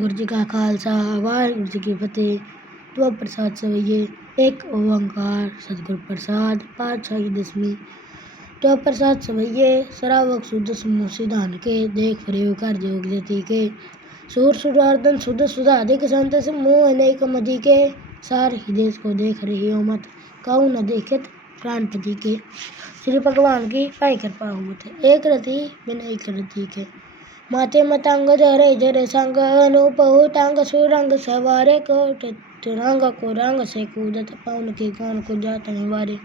गुरु जी का खालसा, वाहेगुरु जी की फतेह। दुआ प्रसाद सवैये एक ओंकार सतगुरु प्रसाद पातशाही दसवीं। दुआ प्रसाद सवैये सरावक शुद्ध समूह सिद्धान के। देख फरेव कर जोग जति के। सूर सुरार्दन शुद्ध सुधा अधिक संत से मोह अनेक मदी के। सार ही देश को देख रही हो मत, कऊ न देखित प्राणपति के। श्री भगवान की पाई कृपा हुत एक रति बिना एक रति के। माते मतंग जरे जरे संग अनुपहु टांग सुरंग सवारे कोट रंग को रंग से कूदत पवन के कौन को जात वारे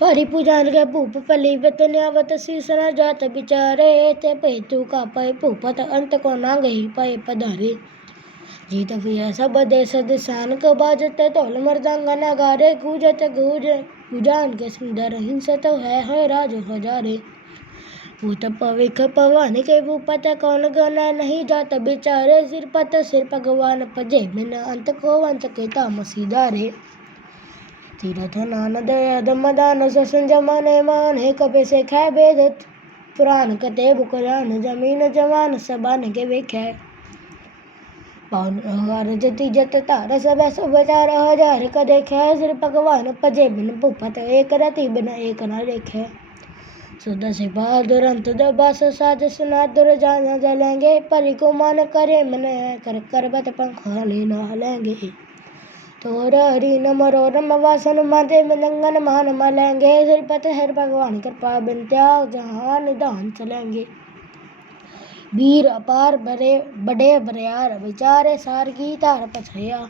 परी पूजन के भूप पली बतन्यावत सीसना जात बिचारे ते पेतु का पय भूपत अंत को नांग ही पय पधारे जीत पिया सब देश दिशान को बाजत ढोल मृदंग नगारे गूंजत गूंज गुजान के सुंदर हिंसत है है राज हजारे भूत पविख पवन के भूपत कौन गना नहीं जात? बिचारे सिर पत सिर भगवान पजे। बिन अंत को अंत के तामसीदारे तीरथ नान नानद दमदान संजमने माने। कपे से खे बेदत पुराण कते बुकरान ज़मीन जवान सबान के वेखे। पौन हर जति जत तार सब सब चार हज़ार। क देखे सिर भगवान पजे? बिन भूपत एक रति बिन एक न देखे सुद से बहादुर अंत दबास साज सुना दुर जान जलेंगे परि को मान करे मन कर करबत पंखा लेना लेंगे तोर हरि नमरो रम वासन माते मदंगन मान मलेंगे श्रीपत हर भगवान कृपा बिन त्याग जहाँ निधान चलेंगे वीर अपार बड़े बड़े बरियार विचारे सार की तार पछया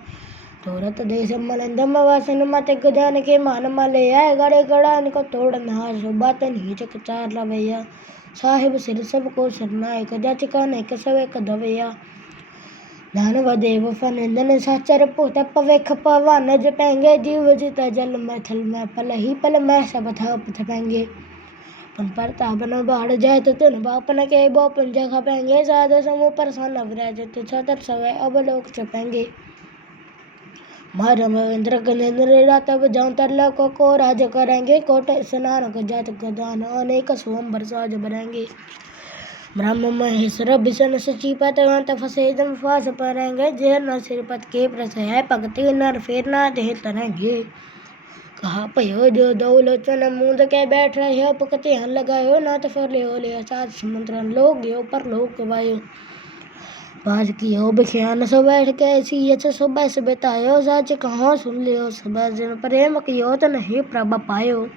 తోరతదేశములందమ్మ వాసనమ్మ తెగ్గదానికే మానమలయ ఎగడెగడానికి తోడనా శుభాతని ఈచక చార్లవయ్య సాహిబ్ సిరసబకు సన్నా ఏకజాచికాన ఏకసవేక దవయ్య ਦਾਨਵ ਦੇਵ ਫਨੰਦਨ ਸਾਚਰ ਭੂਤ ਪਵੇਖ ਪਵਨ ਜਪੈਂਗੇ ਜੀਵ ਜਿਤ ਜਲ ਮਥਲ ਮੈਂ ਪਲ ਹੀ ਪਲ ਮੈਂ ਸਭ ਥਾ ਪਥ ਪੈਂਗੇ ਪਨ ਪਰ ਤਾਬਨ ਬਾੜ ਜਾਇ ਤਨ ਬਾਪਨ ਕੇ ਬੋ ਪੰਜ ਖਪੈਂਗੇ ਸਾਧ ਸਮੂ ਪਰਸਨ ਅਵਰਜ ਤਿਛ ਤਰ ਸਵੇ ਅਬ ਲੋਕ ਚਪੈਂਗੇ बापन के को, को राज करेंगे। स्नान जात गदान अनेक सोम साज भरेंगे। ब्रह्म महेश्वर फास परेंगे। जेर न के प्रस है नर फेर ना दे तरेंगे। कहा पयो जो दौलोचन मूंद के बैठ रहे हो पकते हन लगायो ना तो फिर ले सात लोग यो पर लोग वायो। बाज की हो, बख्यान सो बैठ के ऐसी ये सो बैस बितायो सच कहो सुन लियो। सब जन प्रेम कियो तो नहीं प्रभ पायो।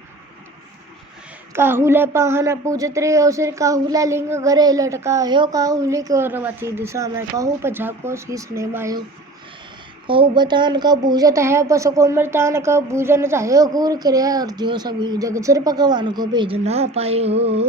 काहुला पाहन पूजत रहो सिर काहुला लिंग गरे लटकायो। काहुली को रवती दिशा में कहू पछा को शीस ने बायो कहू, बतान का पूजत है, बस को मृतान का पूजन चाहे। गुर करे जो सभी जग, सिर भगवान को भेज ना पायो।